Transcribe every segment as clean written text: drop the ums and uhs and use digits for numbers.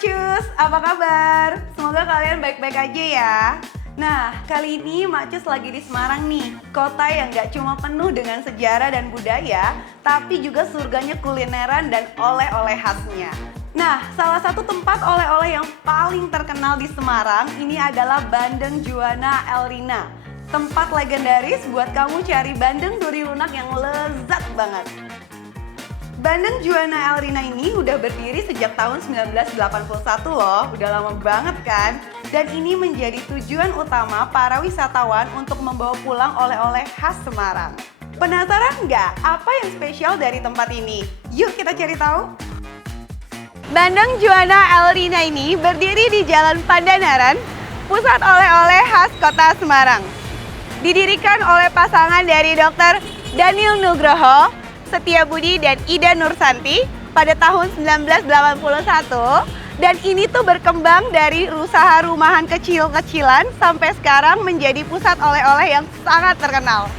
Macus, apa kabar? Semoga kalian baik-baik aja ya. Nah, kali ini Macus lagi di Semarang nih, kota yang gak cuma penuh dengan sejarah dan budaya, tapi juga surganya kulineran dan oleh-oleh khasnya. Nah, salah satu tempat oleh-oleh yang paling terkenal di Semarang ini adalah Bandeng Juwana El Rina. Tempat legendaris buat kamu cari bandeng duri lunak yang lezat banget. Bandeng Juwana El Rina ini udah berdiri sejak tahun 1981 loh, udah lama banget kan? Dan ini menjadi tujuan utama para wisatawan untuk membawa pulang oleh-oleh khas Semarang. Penasaran nggak apa yang spesial dari tempat ini? Yuk kita cari tahu! Bandeng Juwana El Rina ini berdiri di Jalan Pandanaran, pusat oleh-oleh khas kota Semarang. Didirikan oleh pasangan dari Dr. Daniel Nugroho, Setia Budi dan Ida Nursanti pada tahun 1981, dan ini tuh berkembang dari usaha rumahan kecil-kecilan sampai sekarang menjadi pusat oleh-oleh yang sangat terkenal.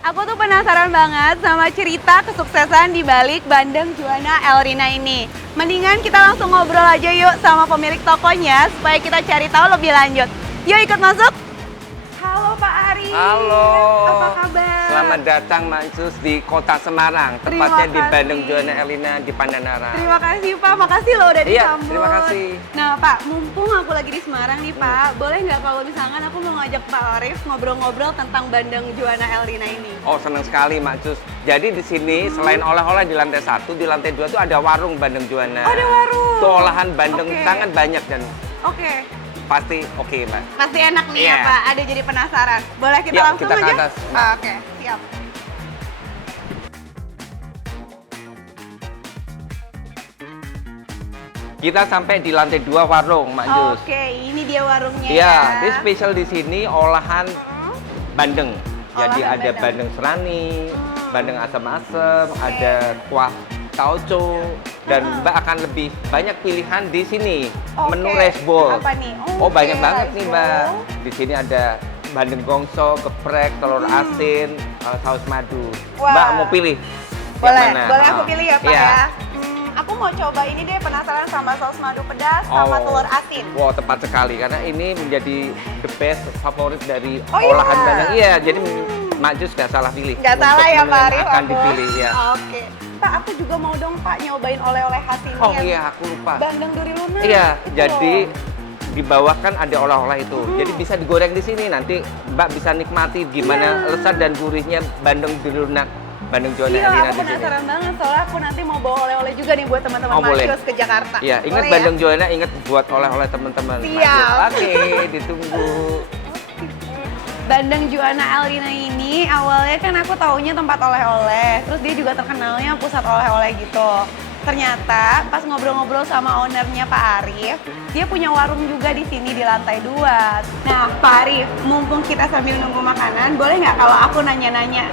Aku tuh penasaran banget sama cerita kesuksesan di balik Bandeng Juwana El Rina ini. Mendingan kita langsung ngobrol aja yuk sama pemilik tokonya supaya kita cari tahu lebih lanjut. Yuk ikut masuk. Halo Pak Ari. Halo. Apa kabar? Selamat datang Macus di Kota Semarang, tepatnya di Bandeng Juwana El Rina di Pandanaran. Terima kasih Pak, makasih loh udah disambut. Iya, terima kasih. Nah Pak, mumpung aku lagi di Semarang nih Pak, boleh nggak kalau misalkan aku mau ngajak Pak Arif ngobrol-ngobrol tentang Bandeng Juwana El Rina ini? Oh, senang sekali Macus. Jadi di sini selain oleh-oleh di lantai 1, di lantai 2 tuh ada warung Bandeng Juwana. Oh, ada warung. Tuh olahan bandeng sangat banyak dan pasti oke, Mbak. Pasti enak nih ya Pak, ada jadi penasaran. Boleh kita langsung kita aja? ke atas. Oke, siap. Kita sampai di lantai 2 warung, Macus. Oke, ini dia warungnya Iya, ya. ini spesial di sini olahan bandeng. Jadi Olahan ada bandeng. bandeng serani, bandeng asam-asam, ada kuah tauco, dan Mbak akan lebih banyak pilihan di sini. Oke. Menu rice bowl. Apa nih? Oh, banyak Oke, banget rice nih, Mbak. bowl. Di sini ada bandeng gongso, geprek, telur asin, saus madu. Wah. Mbak mau pilih? Boleh, yang mana? boleh aku pilih ya Pak Iya. ya. Aku mau coba ini deh, penasaran sama saus madu pedas sama telur asin. Wow, tepat sekali karena ini menjadi the best favorit dari Oh, olahan iya? bandeng. Iya, jadi Macus nggak salah pilih. Nggak untuk salah ya menu Pak yang Arif. akan aku. dipilih ya. Oke. Pak, aku juga mau dong Pak nyobain oleh-oleh khas ini. Oh yang iya, aku lupa. Bandeng duri lunak. Iya, Itu jadi loh. di bawah kan ada oleh-oleh itu. Jadi bisa digoreng di sini. Nanti Mbak bisa nikmati gimana Iya. lezat dan gurihnya bandeng duri lunak, bandeng Juwana Iya, El Rina aku di sini. penasaran banget soalnya aku nanti mau bawa oleh-oleh juga nih buat teman-teman Oh, boleh. Macus ke Jakarta. Iya, ingat Boleh bandeng Juwana, ingat buat oleh-oleh teman-teman. Siap. Oke, ditunggu. Bandeng Juwana El Rina ini awalnya kan aku taunya tempat oleh-oleh, terus dia juga terkenalnya pusat oleh-oleh gitu. Ternyata pas ngobrol-ngobrol sama ownernya Pak Arif, dia punya warung juga di sini di lantai 2. Nah Pak Arif, mumpung kita sambil nunggu makanan, boleh nggak kalau aku nanya-nanya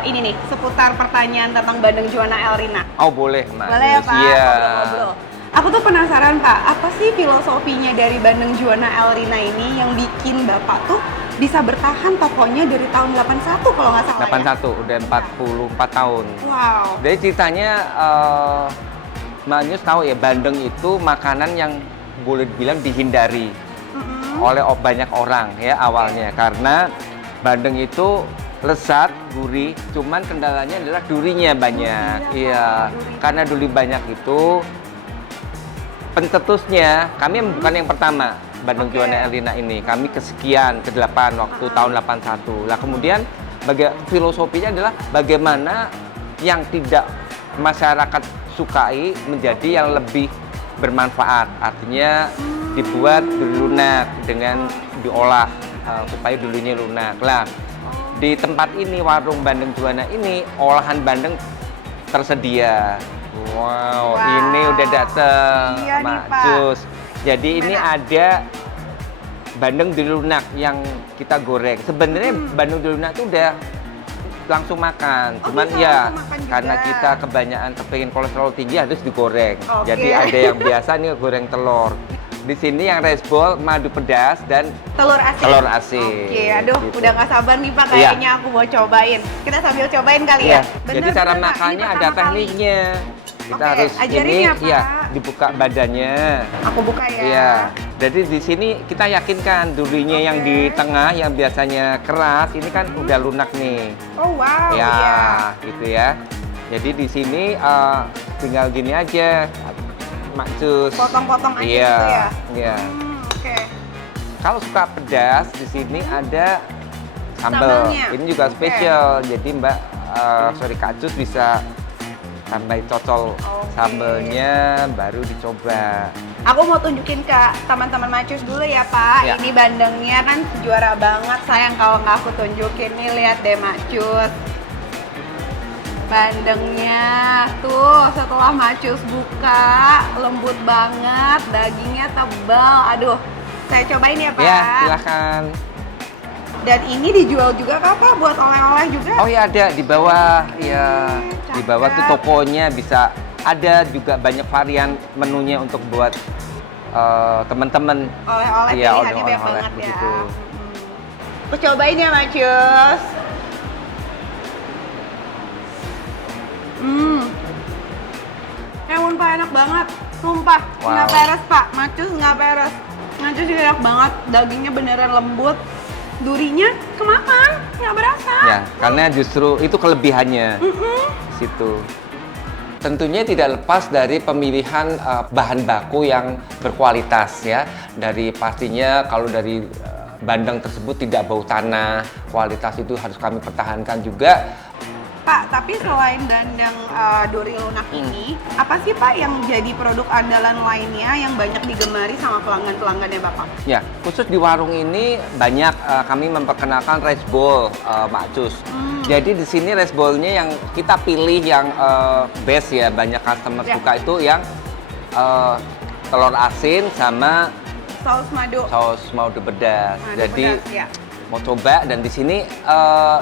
ini nih seputar pertanyaan tentang Bandeng Juwana El Rina? Oh, boleh, Mbak. Boleh ya Pak, Iya. ngobrol-ngobrol. Aku tuh penasaran Pak, apa sih filosofinya dari Bandeng Juwana El Rina ini yang bikin Bapak tuh bisa bertahan tokonya dari tahun 81 kalau nggak salah 81, udah 44 tahun. ya? Wow. Jadi ceritanya, Mbak Nyus tahu ya, bandeng itu makanan yang boleh dibilang dihindari oleh banyak orang ya awalnya. Karena bandeng itu lezat, gurih, cuman kendalanya adalah durinya banyak. Iya, karena duri banyak itu, pencetusnya, kami bukan yang pertama. Bandeng Juwana El Rina ini kami kesekian, ke-8 waktu tahun 81. Lah kemudian filosofinya adalah bagaimana yang tidak masyarakat sukai menjadi yang lebih bermanfaat. Artinya dibuat duri lunak dengan diolah supaya dulunya lunak. Lah di tempat ini, warung Bandeng Juwana ini, olahan bandeng tersedia. Wow, ini udah dateng, Iya nih, Mak Pak. Jus. Jadi ini ada bandeng duri lunak yang kita goreng. Sebenarnya bandeng duri lunak itu udah langsung makan. Oh, Cuman bisa ya langsung makan juga. karena kita kebanyakan kepengen kolesterol tinggi harus digoreng. Oke. Jadi ada yang biasa nih goreng telur. Di sini yang rice bowl, madu pedas dan Telur asin. telur asin. Oke, aduh, Gitu. udah nggak sabar nih Pak. Iya. Kayaknya aku mau cobain. Kita sambil cobain kali ya. Iya. Jadi cara Pak. makannya Ini ada pertama kali. tekniknya. Kita Oke, harus ajarin ini ya, Pak. ya dibuka badannya. Aku buka ya. Iya. Jadi di sini kita yakinkan durinya yang Oke. di tengah yang biasanya keras ini kan udah lunak nih. Oh wow. Ya, Iya. gitu ya. Jadi di sini tinggal gini aja, Macus. Potong-potong aja Iya, gitu ya. iya. Oke. Kalau suka pedas, di sini ada sambal. Sambalnya. Ini juga Oke. spesial. Jadi Mbak, sorry Kak Cus bisa tambahin cocol Oke. sambelnya, baru dicoba. Aku mau tunjukin ke teman-teman Macus dulu ya Pak. Ya. Ini bandengnya kan juara banget. Sayang kalau nggak aku tunjukin nih. Lihat deh Macus. Bandengnya tuh setelah Macus buka lembut banget, dagingnya tebal. Aduh, saya cobain ya Pak. Ya, silakan. Dan ini dijual juga Kak Pak buat oleh-oleh juga. Oh ya ada di bawah, ya di bawah tuh cakep. tokonya bisa ada juga banyak varian menunya untuk buat teman-teman. Oleh-oleh Iya, pilihannya banyak oleh-oleh, banget ya. begitu. Aku cobain ya Macus. Emun Pak, enak banget. Sumpah, Wow. nggak peres Pak. Macus nggak peres. Macus ini enak banget. Dagingnya beneran lembut. Durinya kemakan, nggak berasa. Ya, karena justru itu kelebihannya di situ. Tentunya tidak lepas dari pemilihan bahan baku yang berkualitas ya. Dari pastinya kalau dari bandeng tersebut tidak bau tanah, kualitas itu harus kami pertahankan juga. Pak, tapi selain dandang duri lunak ini, apa sih Pak yang jadi produk andalan lainnya yang banyak digemari sama pelanggan-pelanggannya Bapak? Ya, khusus di warung ini banyak kami memperkenalkan rice bowl, Macus. Jadi di sini rice bowl-nya yang kita pilih yang best ya, banyak customer Ya. suka itu yang telur asin sama Saus madu. saus madu pedas. Madu Jadi pedas, ya. mau coba dan di sini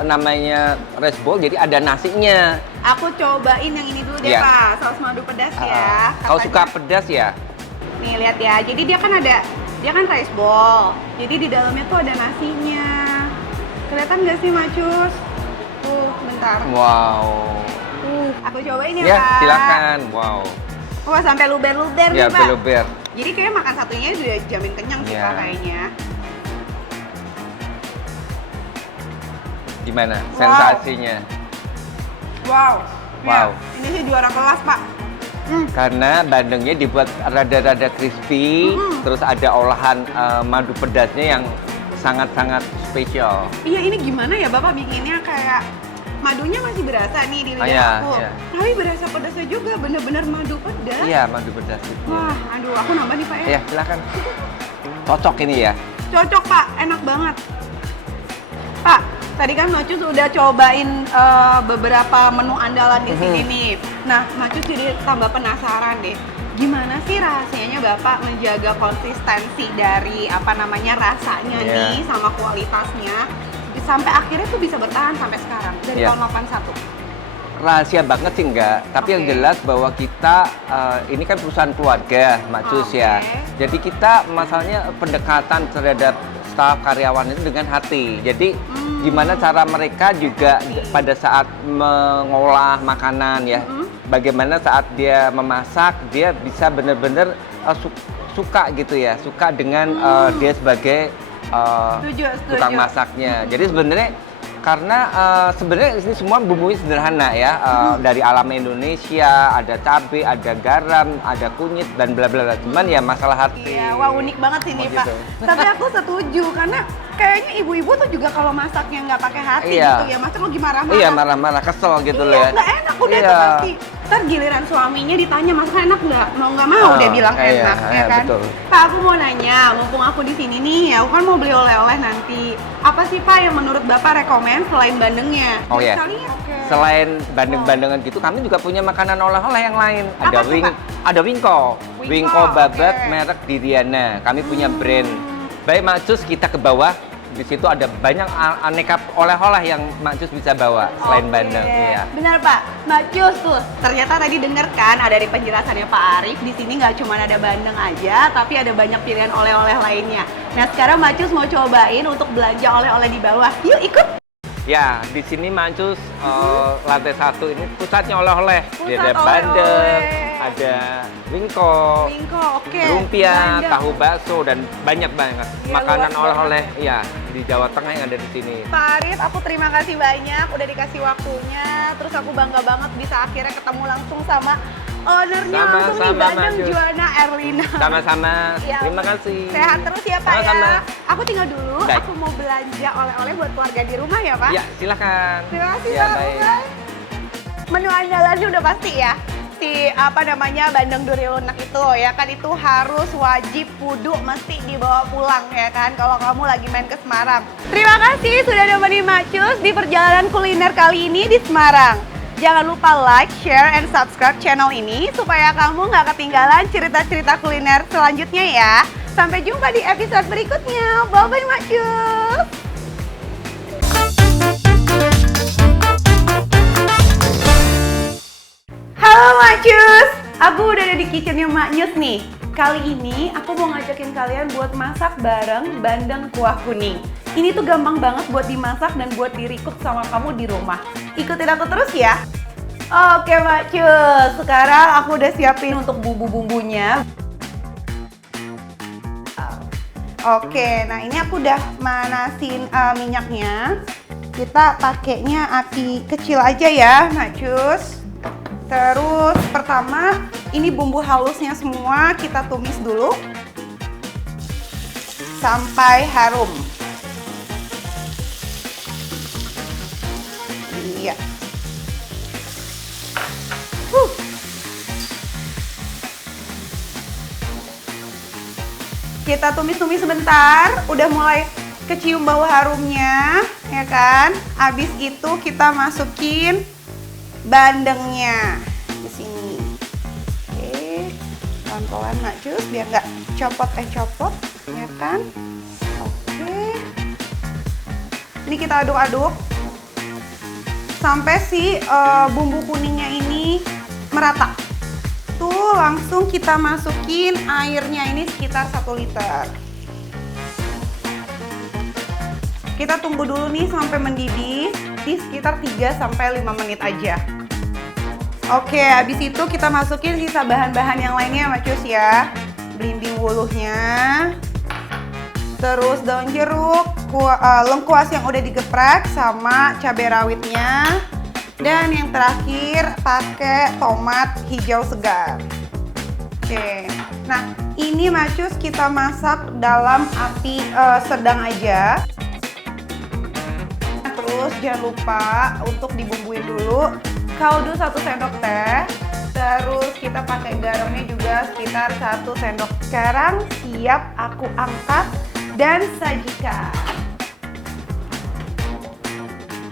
namanya rice bowl jadi ada nasinya. Aku cobain yang ini dulu deh Ya. Pak, saus madu pedas ya. Kalau Katanya- suka pedas ya, Nih lihat ya, jadi dia kan rice bowl. Jadi di dalamnya tuh ada nasinya. Kelihatan nggak sih Macus? Tuh, bentar. wow. Aku cobain ya, Ya, Pak. silakan. Wow. Wah, sampai luber-luber Ya, nih Pak. beluber. Jadi kayak makan satunya udah jamin kenyang sih Ya. Pak kayaknya. Gimana Wow. sensasinya? Wow. Wow. Ya, ini sih juara kelas Pak. Karena bandengnya dibuat rada-rada crispy, terus ada olahan madu pedasnya yang sangat-sangat spesial. Iya, ini gimana ya Bapak bikinnya kayak madunya masih berasa nih di lidah iya, aku. iya. Tapi berasa pedasnya juga, bener-bener madu pedas. Iya, madu pedas itu. Wah, aduh, aku nambah nih Pak ya. Ya, silakan. Cocok ini ya. Cocok Pak, enak banget. Pak, tadi kan Macus udah cobain beberapa menu andalan di sini nih. Nah, Macus jadi tambah penasaran deh. Gimana sih rahasianya Bapak menjaga konsistensi dari rasanya Iya. nih sama kualitasnya sampai akhirnya tuh bisa bertahan sampai sekarang dari Iya. tahun 81. Rahasia banget sih enggak, tapi yang Oke. jelas bahwa kita ini kan perusahaan keluarga, Macus ya. Oke. Jadi kita masalahnya pendekatan terhadap staf karyawan itu dengan hati. Jadi gimana cara mereka juga pada saat mengolah makanan ya, bagaimana saat dia memasak dia bisa benar-benar suka gitu ya, suka dengan dia sebagai Setuju. tukang masaknya. Jadi sebenarnya karena sebenarnya ini semua bumbunya sederhana ya, dari alam Indonesia, ada cabai, ada garam, ada kunyit dan bla bla bla. Cuman ya masalah hati. Iya, wah unik banget sih nih Oh, Pak. gitu. Tapi aku setuju karena kayaknya ibu-ibu tuh juga kalau masaknya nggak pakai hati Iya. gitu ya, masak lagi marah-marah. Iya marah-marah, kesel gitu loh Iya, ya. nggak enak udah Iya. tuh pasti. Ntar giliran suaminya ditanya masaknya enak nggak, mau nggak mau dia bilang iya, enak ya iya, kan. betul. Pak, aku mau nanya, mumpung aku di sini nih, aku kan mau beli oleh-oleh nanti. Apa sih Pak yang menurut Bapak rekomen selain bandengnya? Oh ya. Sekalinya. Selain bandeng-bandengan gitu, kami juga punya makanan oleh-oleh yang lain. Apa tuh, Pak? Ada wingko, Wingko, babat oke. merek Diriana. Kami punya brand. Baik Macus, kita ke bawah di situ ada banyak aneka oleh-oleh yang Mak Cus bisa bawa selain bandeng. Iya. Benar Pak, Mak Cus tuh ternyata tadi denger kan ada di penjelasannya Pak Arif, di sini nggak cuma ada bandeng aja, tapi ada banyak pilihan oleh-oleh lainnya. Nah sekarang Mak Cus mau cobain untuk belanja oleh-oleh di bawah. Yuk ikut! Ya, di sini Mak Cus lantai 1 ini pusatnya oleh-oleh. Pusat Ada bandeng, oleh-oleh. ada wingko, Oke. lumpia, Bandeng. tahu bakso dan banyak banget Iya, makanan luas oleh-oleh ya di Jawa Tengah yang ada di sini. Pak Arif, aku terima kasih banyak udah dikasih waktunya. Terus aku bangga banget bisa akhirnya ketemu langsung sama ownernya langsung nih, Sama-sama, Bandeng Mak Cus. Juana Erlina. Sama-sama. Ya, Terima kasih. Sehat terus ya Pak Sama-sama. ya. Aku tinggal dulu, Baik. aku mau belanja oleh-oleh buat keluarga di rumah ya Pak. Ya, silakan. Terima kasih Ya, Pak. baik. Bye. Menu andalannya udah pasti ya. Si bandeng duri lunak itu ya kan, itu harus wajib kudu mesti dibawa pulang ya kan kalau kamu lagi main ke Semarang. Terima kasih sudah nemenin Mak Cus di perjalanan kuliner kali ini di Semarang. Jangan lupa like, share, and subscribe channel ini supaya kamu nggak ketinggalan cerita-cerita kuliner selanjutnya ya. Sampai jumpa di episode berikutnya. Bye-bye Mak Cus. Halo Mak Cus, aku udah ada di kitchennya Mak Nyus nih. Kali ini aku mau ngajakin kalian buat masak bareng bandeng kuah kuning. Ini tuh gampang banget buat dimasak dan buat di-recook sama kamu di rumah. Ikutin aku terus ya. Oke Mak Cus, sekarang aku udah siapin untuk bumbu-bumbunya. Oke, nah ini aku udah manasin minyaknya. Kita pakainya api kecil aja ya Mak Cus. Terus pertama ini bumbu halusnya semua kita tumis dulu sampai harum. Iya. Kita tumis-tumis sebentar, udah mulai kecium bau harumnya, ya kan? Abis itu kita masukin bandengnya di sini. Oke, pelan-pelan Mak Cus biar nggak copot, ya kan? Oke. Ini kita aduk-aduk sampai si bumbu kuningnya ini merata. Tuh langsung kita masukin airnya ini sekitar 1 liter. Kita tunggu dulu nih sampai mendidih di sekitar 3-5 menit aja. Oke, habis itu kita masukin sisa bahan-bahan yang lainnya Mak Cus ya. Belimbing wuluhnya, terus daun jeruk, lengkuas yang udah digeprek sama cabai rawitnya. Dan yang terakhir pakai tomat hijau segar. Oke, nah ini Mak Cus kita masak dalam api sedang aja. Terus jangan lupa untuk dibumbuin dulu. Kaldu 1 sendok teh. Terus kita pakai garamnya juga sekitar 1 sendok. Sekarang siap aku angkat dan sajikan.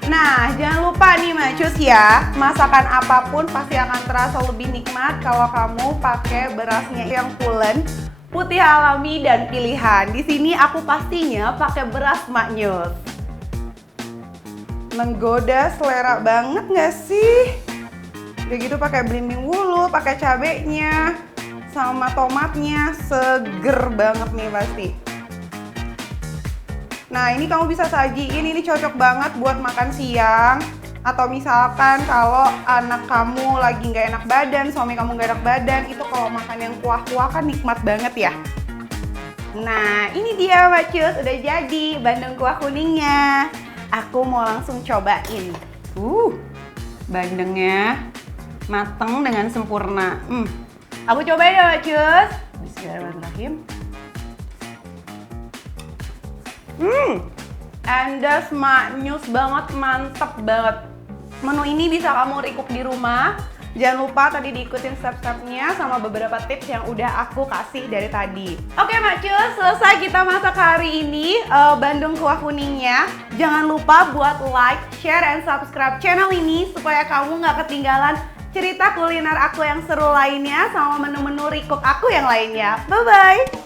Nah, jangan lupa nih Mak Cus ya, masakan apapun pasti akan terasa lebih nikmat kalau kamu pakai berasnya yang pulen, putih alami dan pilihan. Di sini aku pastinya pakai beras Mak Nyus. Menggoda selera banget nggak sih? Udah gitu pakai belimbing wuluh, pakai cabenya, sama tomatnya, seger banget nih pasti. Nah ini kamu bisa sajiin, ini cocok banget buat makan siang. Atau misalkan kalau anak kamu lagi nggak enak badan, suami kamu nggak enak badan, itu kalau makan yang kuah-kuah kan nikmat banget ya. Nah ini dia Mak Cus, udah jadi bandeng kuah kuningnya. Aku mau langsung cobain. Bandengnya mateng dengan sempurna. Aku cobain ya Mak Cus. Bismillahirrahmanirrahim. Endas Mak Nyus banget, mantep banget. Menu ini bisa kamu recook di rumah. Jangan lupa tadi diikutin step-stepnya sama beberapa tips yang udah aku kasih dari tadi. Oke Mak Cus, selesai kita masak hari ini bandeng kuah kuningnya. Jangan lupa buat like, share, and subscribe channel ini supaya kamu nggak ketinggalan cerita kuliner aku yang seru lainnya sama menu-menu recook aku yang lainnya. Bye-bye!